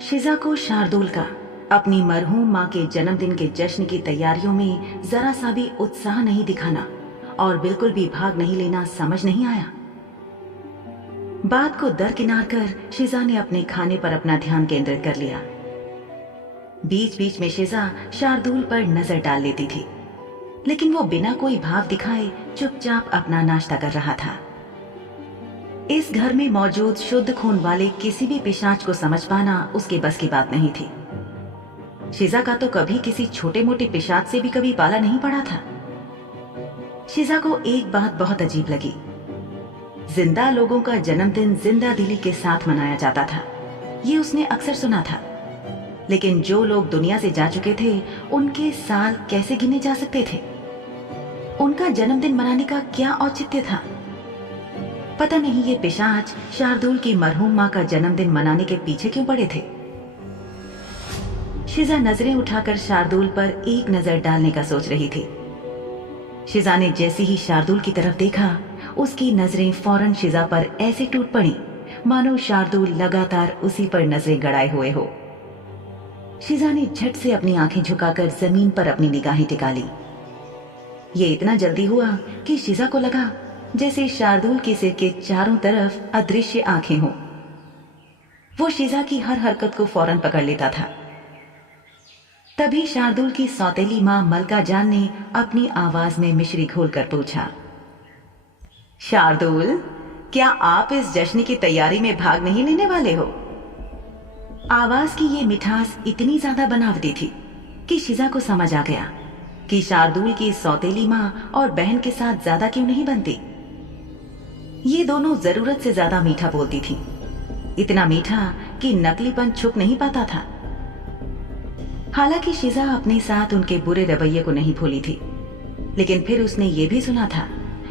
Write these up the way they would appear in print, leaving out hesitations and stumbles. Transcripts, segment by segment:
शिजा को शार्दुल का अपनी मरहूम माँ के जन्मदिन के जश्न की तैयारियों में जरा सा भी उत्साह नहीं दिखाना और बिल्कुल भी भाग नहीं लेना समझ नहीं आया। बात को दरकिनार कर शिजा ने अपने खाने पर अपना ध्यान केंद्रित कर लिया। बीच बीच में शिजा शार्दुल पर नजर डाल लेती थी, लेकिन वो बिना कोई भाव दिखाए चुपचाप अपना नाश्ता कर रहा था। इस घर में मौजूद शुद्ध खून वाले किसी भी पिशाच को समझ पाना उसके बस की बात नहीं थी। शिजा का तो कभी किसी छोटे मोटे पिशाच से भी कभी पाला नहीं पड़ा था। शिजा को एक बात बहुत अजीब लगी। जिंदा लोगों का जन्मदिन जिंदा दिली के साथ मनाया जाता था, ये उसने अक्सर सुना था, लेकिन जो लोग दुनिया से जा चुके थे उनके साल कैसे गिने जा सकते थे? उनका जन्मदिन मनाने का क्या औचित्य था? पता नहीं ये पिशाच शार्दुल की मरहूम माँ का जन्मदिन मनाने के पीछे क्यों पड़े थे। शिजा नजरें उठाकर शार्दुल पर एक नजर डालने का सोच रही थी। शिजा ने जैसे ही शार्दुल की तरफ देखा, उसकी नजरें फौरन शिजा पर ऐसे टूट पड़ी मानो शार्दुल लगातार उसी पर नजरें गड़ाए हुए हो। शिजा ने झट से अपनी आंखें झुकाकर जमीन पर अपनी निगाहें टिका ली। ये इतना जल्दी हुआ कि शिजा को लगा जैसे शार्दुल के सिर के चारों तरफ अदृश्य आंखें हों। वो शिजा की हर हरकत को फौरन पकड़ लेता था। तभी शार्दुल की सौतेली मां मलका जान ने अपनी आवाज में मिश्री घोलकर पूछा, शार्दुल, क्या आप इस जश्न की तैयारी में भाग नहीं लेने वाले हो? आवाज की ये मिठास इतनी ज्यादा बनावटी थी कि शिजा को समझ आ गया कि शार्दुल की सौतेली मां और बहन के साथ ज्यादा क्यों नहीं बनती। ये दोनों जरूरत से ज्यादा मीठा बोलती थी, इतना मीठा कि नकलीपन छुप नहीं पाता था। हालांकि शिजा अपने साथ उनके बुरे रवैये को नहीं भूली थी, लेकिन फिर उसने ये भी सुना था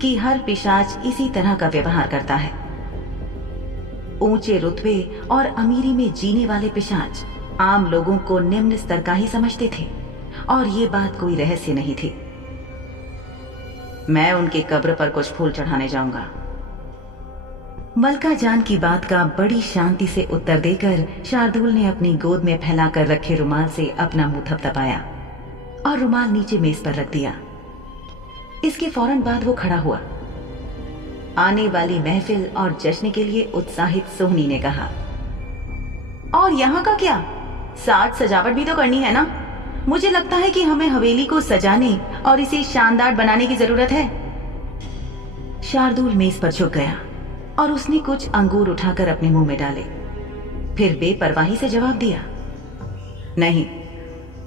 कि हर पिशाच इसी तरह का व्यवहार करता है। ऊंचे रुतबे और अमीरी में जीने वाले पिशाच आम लोगों को निम्न स्तर का ही समझते थे और ये बात कोई रहस्य नहीं थी। मैं उनके कब्र पर कुछ फूल चढ़ाने जाऊंगा। मलका जान की बात का बड़ी शांति से उत्तर देकर शार्दुल ने अपनी गोद में फैलाकर रखे रुमाल से अपना मुंह थपथपाया और रुमाल नीचे मेज पर रख दिया। इसके फौरन बाद वो खड़ा हुआ। आने वाली महफिल और जश्न के लिए उत्साहित सोहनी ने कहा, और यहाँ का क्या? साज सजावट भी तो करनी है ना? मुझे लगता है कि हमें हवेली को सजाने और इसे शानदार बनाने की जरूरत है। शार्दुल मेज पर झुक गया और उसने कुछ अंगूर उठाकर अपने मुंह में डाले, फिर बेपरवाही से जवाब दिया, नहीं,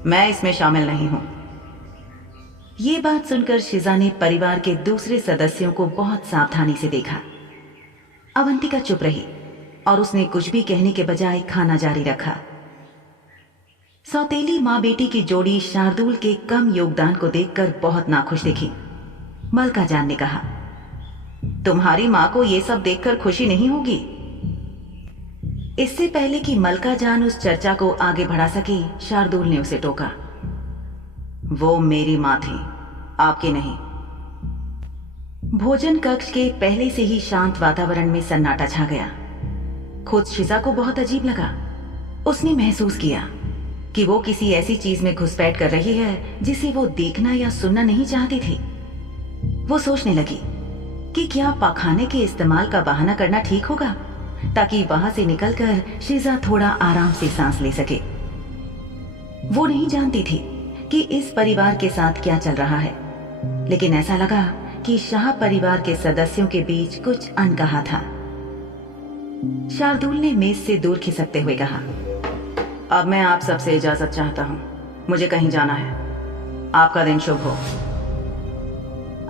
मैं इसमें शामिल नहीं हूं। ये बात सुनकर शिजा ने परिवार के दूसरे सदस्यों को बहुत सावधानी से देखा। अवंतिका चुप रही और उसने कुछ भी कहने के बजाय खाना जारी रखा। सौतेली माँ बेटी की जोड़ी शार्दुल के कम योगदान को देखकर बहुत नाखुश दिखी। मलका जान ने कहा, तुम्हारी माँ को यह सब देखकर खुशी नहीं होगी। इससे पहले कि मलका जान उस चर्चा को आगे बढ़ा सकी, शार्दुल ने उसे टोका, वो मेरी माँ थी, आपकी नहीं। भोजन कक्ष के पहले से ही शांत वातावरण में सन्नाटा छा गया। खुद शिजा को बहुत अजीब लगा। उसने महसूस किया कि वो किसी ऐसी चीज में घुसपैठ कर रही है जिसे वो देखना या सुनना नहीं चाहती थी। वो सोचने लगी कि क्या पाखाने के इस्तेमाल का बहाना करना ठीक होगा, ताकि वहां से निकलकर शिजा थोड़ा आराम से सांस ले सके। वो नहीं जानती थी कि इस परिवार के साथ क्या चल रहा है, लेकिन ऐसा लगा कि शाह परिवार के सदस्यों के बीच कुछ अनकहा था। शार्दुल ने मेज से दूर खिसकते हुए कहा, अब मैं आप सबसे इजाजत चाहता हूं, मुझे कहीं जाना है। आपका दिन शुभ हो।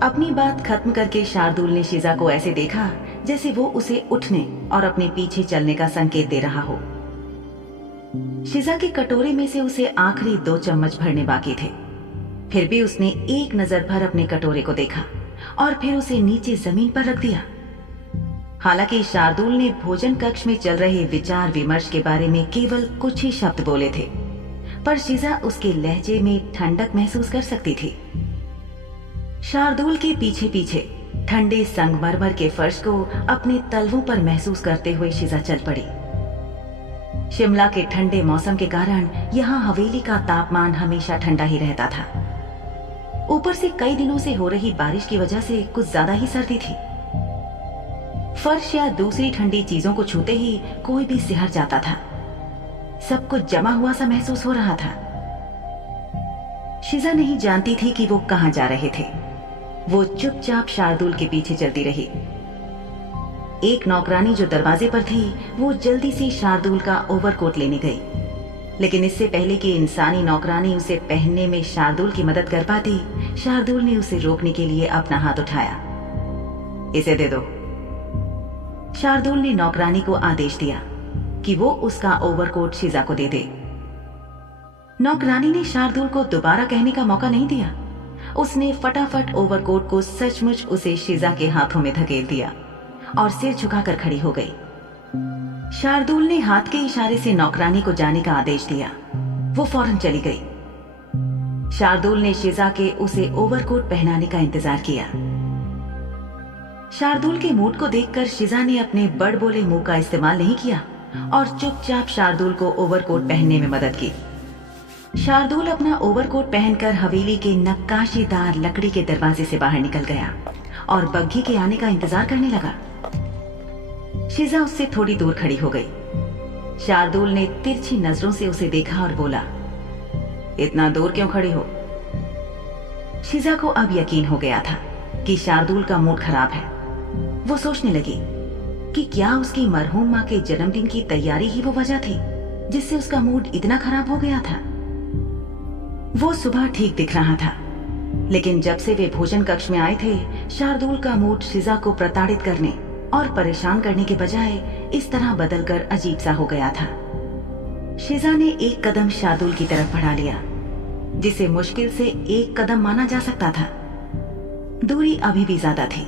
अपनी बात खत्म करके शार्दुल ने शिजा को ऐसे देखा जैसे वो उसे उठने और अपने पीछे चलने का संकेत दे रहा हो। शिजा के कटोरे में से उसे आखिरी 2 चम्मच भरने बाकी थे। फिर भी उसने एक नजर भर अपने कटोरे को देखा और फिर उसे नीचे जमीन पर रख दिया। हालांकि शार्दुल ने भोजन कक्ष में चल रहे विचार विमर्श के बारे में केवल कुछ ही शब्द बोले थे, पर शिजा उसके लहजे में ठंडक महसूस कर सकती थी। शार्दुल के पीछे पीछे ठंडे संगमरमर के फर्श को अपने तलवों पर महसूस करते हुए शिजा चल पड़ी। शिमला के ठंडे मौसम के कारण यहाँ हवेली का तापमान हमेशा ठंडा ही रहता था। ऊपर से कई दिनों से हो रही बारिश की वजह से कुछ ज्यादा ही सर्दी थी। फर्श या दूसरी ठंडी चीजों को छूते ही कोई भी सिहर जाता था। सब कुछ जमा हुआ सा महसूस हो रहा था। शिजा नहीं जानती थी कि वो कहां जा रहे थे। वो चुपचाप शार्दुल के पीछे चलती रही। एक नौकरानी जो दरवाजे पर थी वो जल्दी से शार्दुल का ओवरकोट लेने गई, लेकिन इससे पहले कि इंसानी नौकरानी उसे पहनने में शार्दुल की मदद कर पाती, शार्दुल ने उसे रोकने के लिए अपना हाथ उठाया। इसे दे दो। शार्दुल ने नौकरानी को आदेश दिया कि वो उसका ओवरकोट शिजा को दे दे। नौकरानी ने शार्दुल को दोबारा कहने का मौका नहीं दिया। उसने फटाफट ओवरकोट को सचमुच उसे शिजा के हाथों में धकेल दिया और सिर झुकाकर खड़ी हो गई। शार्दुल ने हाथ के इशारे से नौकरानी को जाने का आदेश दिया। वो फौरन चली गई। शार्दुल ने शिजा के उसे ओवरकोट पहनाने का इंतजार किया। शार्दुल के मूड को देखकर शिजा ने अपने बड़बोले मुंह का इस्तेमाल नहीं किया और चुपचाप शार्दुल को ओवरकोट पहनने में मदद की। शार्दुल अपना ओवरकोट पहनकर हवेली के नक्काशीदार लकड़ी के दरवाजे से बाहर निकल गया और बग्घी के आने का इंतजार करने लगा। शिजा उससे थोड़ी दूर खड़ी हो गई। शार्दुल ने तिरछी नजरों से उसे देखा और बोला, इतना दूर क्यों खड़ी हो? शिजा को अब यकीन हो गया था कि शार्दुल का मूड खराब है। वो सोचने लगी कि क्या उसकी मरहूम मां के जन्मदिन की तैयारी ही वो वजह थी जिससे उसका मूड इतना खराब हो गया था। वो सुबह ठीक दिख रहा था, लेकिन जब से वे भोजन कक्ष में आए थे, शार्दुल का मूड शिजा को प्रताड़ित करने और परेशान करने के बजाय इस तरह बदलकर अजीब सा हो गया था। शिजा ने एक कदम शार्दुल की तरफ बढ़ा लिया, जिसे मुश्किल से एक कदम माना जा सकता था। दूरी अभी भी ज्यादा थी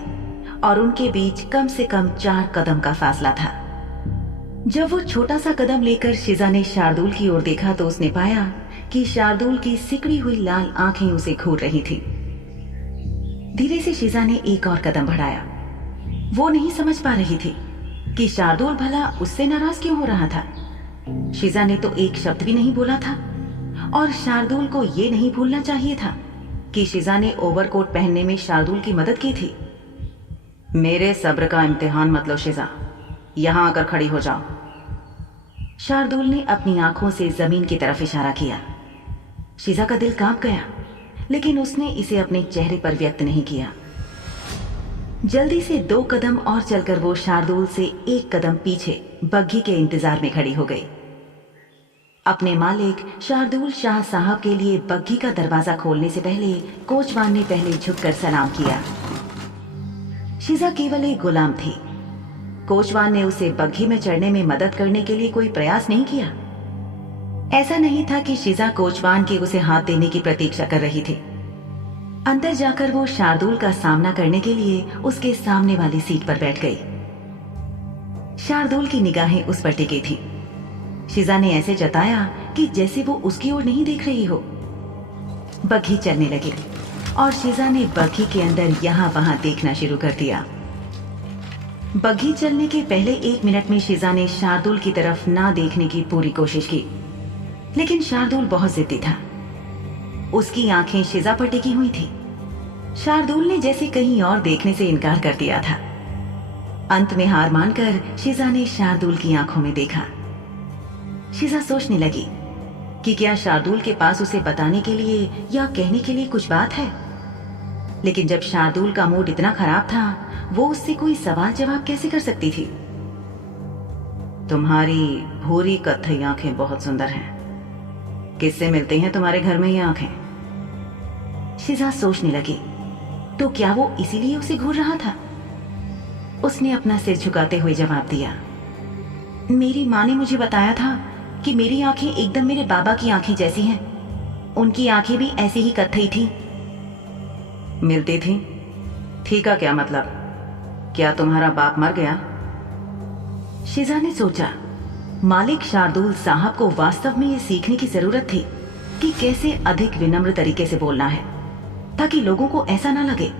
और उनके बीच कम से कम 4 कदम का फासला था। जब वो छोटा सा कदम लेकर शिजा ने शार्दुल की ओर देखा तो उसने पाया कि शार्दुल की सिकड़ी हुई लाल आंखें उसे घूर रही थी। धीरे से शिजा ने एक और कदम बढ़ाया। वो नहीं समझ पा रही थी कि शार्दुल भला उससे नाराज क्यों हो रहा था। शिजा ने तो एक शब्द भी नहीं बोला था और शार्दुल को ये नहीं भूलना चाहिए था कि शिजा ने ओवरकोट पहनने में शार्दुल की मदद की थी। मेरे सब्र का इम्तिहान मत लो शिजा, यहां आकर खड़ी हो जाओ। शार्दुल ने अपनी आंखों से जमीन की तरफ इशारा किया। शिजा का दिल कांप गया, लेकिन उसने इसे अपने चेहरे पर व्यक्त नहीं किया। जल्दी से 2 कदम और चलकर वो शार्दुल से 1 कदम पीछे बग्घी के इंतजार में खड़ी हो गई। अपने मालिक शार्दुल शाह साहब के लिए बग्घी का दरवाजा खोलने से पहले कोचवान ने पहले झुककर सलाम किया। शिजा केवल एक गुलाम थी। कोचवान ने उसे बग्घी में चढ़ने में मदद करने के लिए कोई प्रयास नहीं किया। ऐसा नहीं था कि शिजा कोचवान की उसे हाथ देने की प्रतीक्षा कर रही थी। अंदर जाकर वो शार्दुल का सामना करने के लिए उसके सामने वाली सीट पर बैठ गई। शार्दुल की निगाहें उस पर टिकी थी। शिजा ने ऐसे जताया कि जैसे वो उसकी ओर नहीं देख रही हो। बग्घी चलने लगी और शिजा ने बग्घी के अंदर यहाँ वहां देखना शुरू कर दिया। बग्घी चलने के पहले 1 मिनट में शिजा ने शार्दुल की तरफ ना देखने की पूरी कोशिश की, लेकिन शार्दुल बहुत जिद्दी था। उसकी आंखें शिजा पर टिकी हुई थी। शार्दुल ने जैसे कहीं और देखने से इनकार कर दिया था। अंत में हार मानकर शिजा ने शार्दुल की आंखों में देखा। शिजा सोचने लगी कि क्या शार्दुल के पास उसे बताने के लिए या कहने के लिए कुछ बात है, लेकिन जब शार्दुल का मूड इतना खराब था, वो उससे कोई सवाल जवाब कैसे कर सकती थी। तुम्हारी भूरी कत्थई आंखें बहुत सुंदर हैं। किससे मिलती हैं तुम्हारे घर में ये आंखें? शिजा सोचने लगी, तो क्या वो इसीलिए उसे घूर रहा था? उसने अपना सिर झुकाते हुए जवाब दिया, मेरी माँ ने मुझे बताया था कि मेरी आंखें एकदम मेरे बाबा की आंखें जैसी हैं। उनकी आंखें भी ऐसी ही कत्थई थी। मिलती थी? थी का क्या मतलब? क्या तुम्हारा बाप मर गया? शिजा ने सोचा, मालिक शार्दुल साहब को वास्तव में ये सीखने की जरूरत थी कि कैसे अधिक विनम्र तरीके से बोलना है, ताकि लोगों को ऐसा ना लगे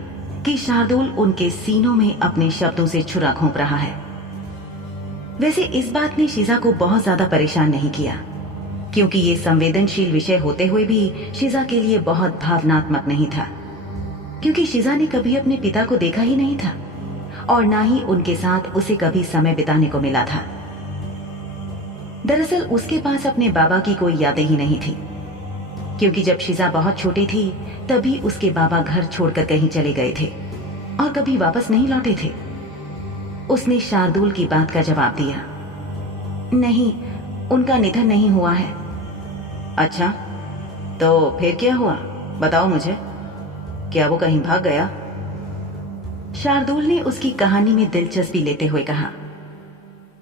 कि शार्दुल उनके सीनों में अपने शब्दों से छुरा घोंप रहा है। वैसे इस बात ने शीजा को बहुत ज्यादा परेशान नहीं किया, क्योंकि ये संवेदनशील विषय होते हुए भी शीजा के लिए बहुत भावनात्मक नहीं था, क्योंकि शीजा ने कभी अपने पिता को देखा ही नहीं था और ना ही उनके साथ उसे कभी समय बिताने को मिला था। दरअसल उसके पास अपने बाबा की कोई यादें ही नहीं थी, क्योंकि जब शीजा बहुत छोटी थी तभी उसके बाबा घर छोड़कर कहीं चले गए थे और कभी वापस नहीं लौटे थे। उसने शार्दुल की बात का जवाब दिया, नहीं, उनका निधन नहीं हुआ है। अच्छा, तो फिर क्या हुआ, बताओ मुझे, क्या वो कहीं भाग गया? शार्दुल ने उसकी कहानी में दिलचस्पी लेते हुए कहा।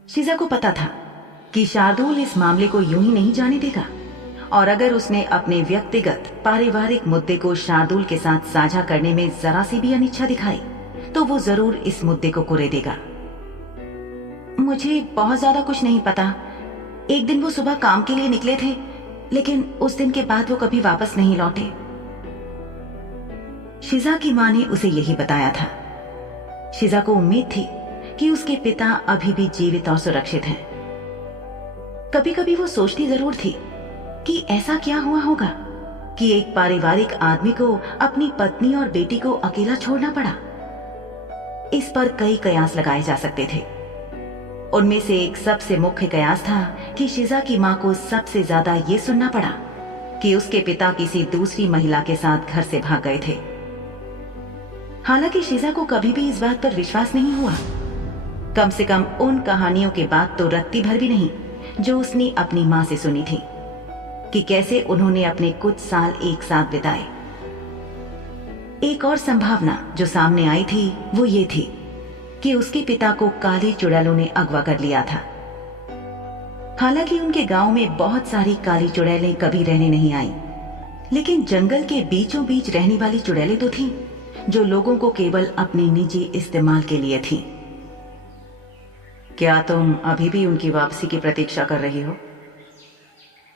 शीजा को पता था कि शार्दुल इस मामले को यूं ही नहीं जाने देगा, और अगर उसने अपने व्यक्तिगत पारिवारिक मुद्दे को शार्दुल के साथ साझा करने में जरा सी भी अनिच्छा दिखाई तो वो जरूर इस मुद्दे को कुरे देगा। मुझे बहुत ज्यादा कुछ नहीं पता। एक दिन वो सुबह काम के लिए निकले थे, लेकिन उस दिन के बाद वो कभी वापस नहीं लौटे। शीजा की मां ने उसे यही बताया था। शीजा को उम्मीद थी कि उसके पिता अभी भी जीवित और सुरक्षित हैं। कभी कभी वो सोचती जरूर थी कि ऐसा क्या हुआ होगा कि एक पारिवारिक आदमी को अपनी पत्नी और बेटी को अकेला छोड़ना पड़ा। इस पर कई कयास लगाए जा सकते थे। उनमें से एक सबसे मुख्य कयास था कि शीजा की मां को सबसे ज्यादा ये सुनना पड़ा कि उसके पिता किसी दूसरी महिला के साथ घर से भाग गए थे। हालांकि शीजा को कभी भी इस बात पर विश्वास नहीं हुआ, कम से कम उन कहानियों के बाद तो रत्ती भर भी नहीं जो उसने अपनी मां से सुनी थी कि कैसे उन्होंने अपने कुछ साल एक साथ बिताए। एक और संभावना जो सामने आई थी वो ये थी कि उसके पिता को काली चुड़ैलों ने अगवा कर लिया था। हालांकि उनके गांव में बहुत सारी काली चुड़ैलें कभी रहने नहीं आई, लेकिन जंगल के बीचों बीच रहने वाली चुड़ैलें तो थीं, जो लोगों को केवल अपने निजी इस्तेमाल के लिए थीं। क्या तुम अभी भी उनकी वापसी की प्रतीक्षा कर रही हो?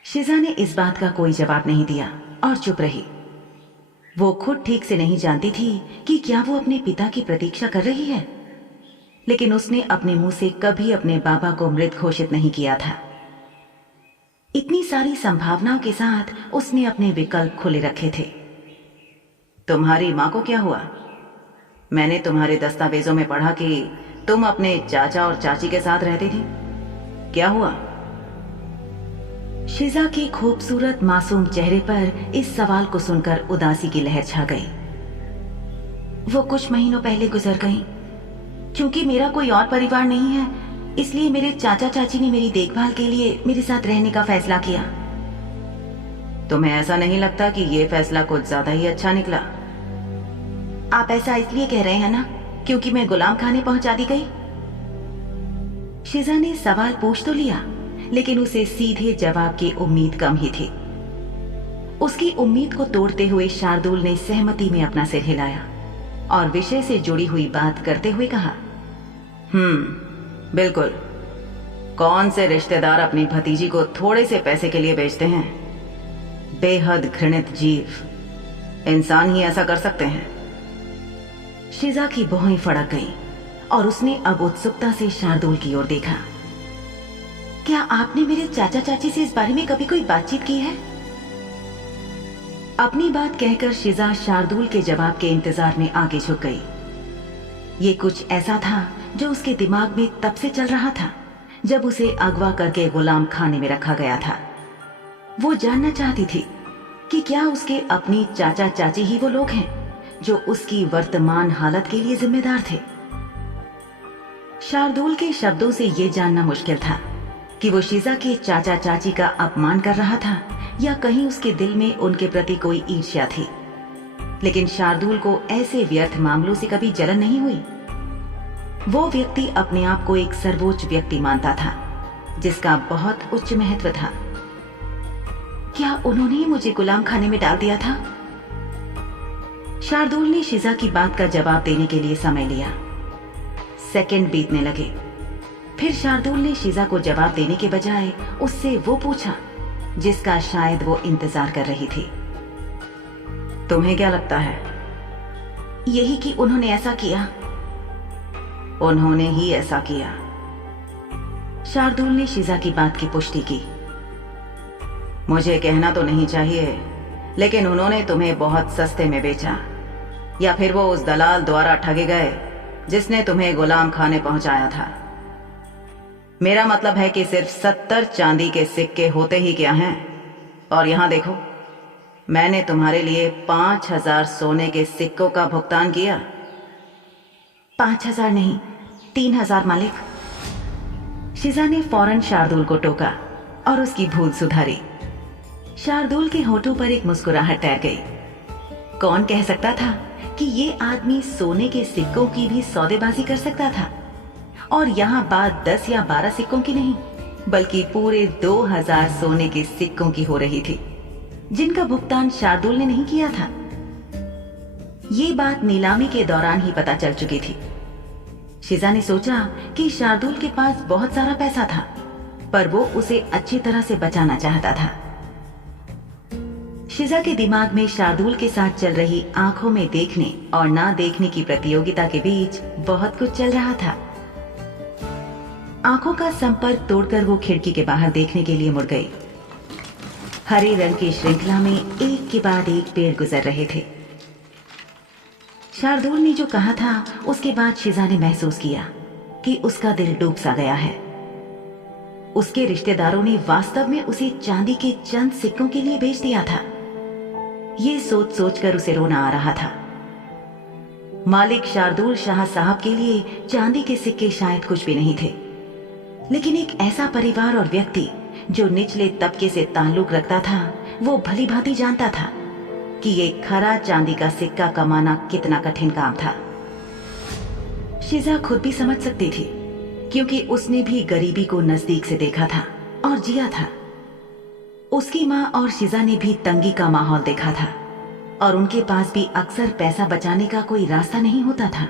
शीजा ने इस बात का कोई जवाब नहीं दिया और चुप रही। वो खुद ठीक से नहीं जानती थी कि क्या वो अपने पिता की प्रतीक्षा कर रही है, लेकिन उसने अपने मुंह से कभी अपने बाबा को मृत घोषित नहीं किया था। इतनी सारी संभावनाओं के साथ उसने अपने विकल्प खुले रखे थे। तुम्हारी मां को क्या हुआ? मैंने तुम्हारे दस्तावेजों में पढ़ा कि तुम अपने चाचा और चाची के साथ रहती थी। क्या हुआ? शीजा के खूबसूरत मासूम चेहरे पर इस सवाल को सुनकर उदासी की लहर छा गई। वो कुछ महीनों पहले गुजर गईं। क्योंकि मेरा कोई और परिवार नहीं है, इसलिए मेरे चाचा चाची ने मेरी देखभाल के लिए मेरे साथ रहने का फैसला किया। तुम्हें ऐसा नहीं लगता कि ये फैसला कुछ ज्यादा ही अच्छा निकला? आप ऐसा इसलिए कह रहे हैं ना क्योंकि मैं गुलाम खाने पहुंचा दी गई? शीजा ने सवाल पूछ तो लिया, लेकिन उसे सीधे जवाब की उम्मीद कम ही थी। उसकी उम्मीद को तोड़ते हुए शार्दुल ने सहमति में अपना सिर हिलाया और विषय से जुड़ी हुई बात करते हुए कहा, बिल्कुल। कौन से रिश्तेदार अपनी भतीजी को थोड़े से पैसे के लिए बेचते हैं? बेहद घृणित जीव। इंसान ही ऐसा कर सकते हैं। शीजा की भौहें फड़क गई और उसने अब उत्सुकता से शार्दुल की ओर देखा। क्या आपने मेरे चाचा चाची से इस बारे में कभी कोई बातचीत की है? अपनी बात कहकर शीजा शार्दुल के जवाब के इंतजार में आगे झुक गई। ये कुछ ऐसा था जो उसके दिमाग में तब से चल रहा था जब उसे अगवा करके गुलाम खाने में रखा गया था। वो जानना चाहती थी कि क्या उसके अपने चाचा चाची ही वो लोग हैं जो उसकी वर्तमान हालत के लिए जिम्मेदार थे। शार्दुल के शब्दों से ये जानना मुश्किल था कि वो शीजा के चाचा चाची का अपमान कर रहा था या कहीं उसके दिल में उनके प्रति कोई ईर्ष्या थी। लेकिन शार्दुल को ऐसे व्यर्थ मामलों से कभी जलन नहीं हुई। वो व्यक्ति अपने आप को एक सर्वोच्च व्यक्ति मानता था जिसका बहुत उच्च महत्व था। क्या उन्होंने मुझे गुलाम खाने में डाल दिया था? शार्दुल ने शीजा की बात का जवाब देने के लिए समय लिया। सेकंड बीतने लगे। फिर शार्दुल ने शीजा को जवाब देने के बजाय उससे वो पूछा जिसका शायद वो इंतजार कर रही थी। तुम्हें क्या लगता है? यही कि उन्होंने ऐसा किया। उन्होंने ही ऐसा किया। शार्दुल ने शिजा की बात की पुष्टि की। मुझे कहना तो नहीं चाहिए, लेकिन उन्होंने तुम्हें बहुत सस्ते में बेचा, या फिर वो उस दलाल द्वारा ठगे गए जिसने तुम्हें गुलाम खाने पहुंचाया था। मेरा मतलब है कि सिर्फ 70 चांदी के सिक्के होते ही क्या हैं। और यहां देखो, मैंने तुम्हारे लिए 5000 सोने के सिक्कों का भुगतान किया। 5000 नहीं, 3000 मालिक। शिजा ने फौरन शार्दुल को टोका और उसकी भूल सुधारी। शार्दुल के होठों पर एक मुस्कुराहट तैर गई। कौन कह सकता था कि ये आदमी सोने के सिक्कों की भी सौदेबाजी कर सकता था, और यहाँ बात 10 या 12 सिक्कों की नहीं, बल्कि पूरे 2000 सोने के सिक्कों की हो रही थी, जिनका भुगतान शार्दुल ने नहीं किया था। ये बात नीलामी के दौरान ही पता चल चुकी थी। शिजा ने सोचा कि शार्दुल के पास बहुत सारा पैसा था, पर वो उसे अच्छी तरह से बचाना चाहता था। शिजा के दिमाग में शार्दुल के साथ चल रही आंखों में देखने और ना देखने की प्रतियोगिता के बीच बहुत कुछ चल रहा था। आंखों का संपर्क तोड़कर वो खिड़की के बाहर देखने के लिए मुड़ गई। हरे रंग की श्रृंखला में एक के बाद एक पेड़ गुजर रहे थे। शार्दुल ने जो कहा था, उसके बाद शिजा ने महसूस किया कि उसका दिल डूब सा गया है। उसके रिश्तेदारों ने वास्तव में उसे चांदी के चंद सिक्कों के लिए बेच दिया था। ये सोच सोचकर उसे रोना आ रहा था। मालिक शार्दुल शाह साहब के लिए चांदी के सिक्के शायद कुछ भी नहीं थे, लेकिन एक ऐसा परिवार और व्यक्ति जो निचले तबके से ताल्लुक रखता था, वो भली भांति जानता था कि ये खरा चांदी का सिक्का कमाना कितना कठिन काम था। शिजा खुद भी समझ सकती थी, क्योंकि उसने भी गरीबी को नजदीक से देखा था और जिया था। उसकी माँ और शिजा ने भी तंगी का माहौल देखा था, और उनके पास भी अक्सर पैसा बचाने का कोई रास्ता नहीं होता था।